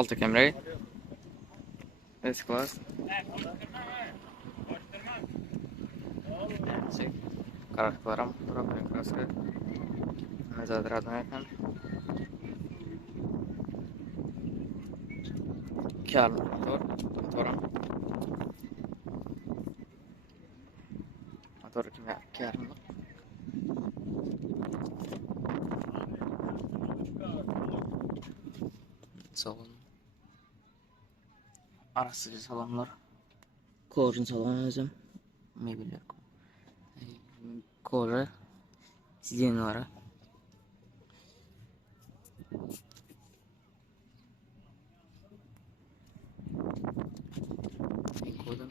Alta Camry. S-Class. Karakterim. Robin Краска. Мезодрядный экран. Kârlı motorum. Motor kârlı. Salon. Arasıcı salonlar. Koğuşun salonu özüm. Mebiller. Koğuşu. Sиденьлары. Kodum.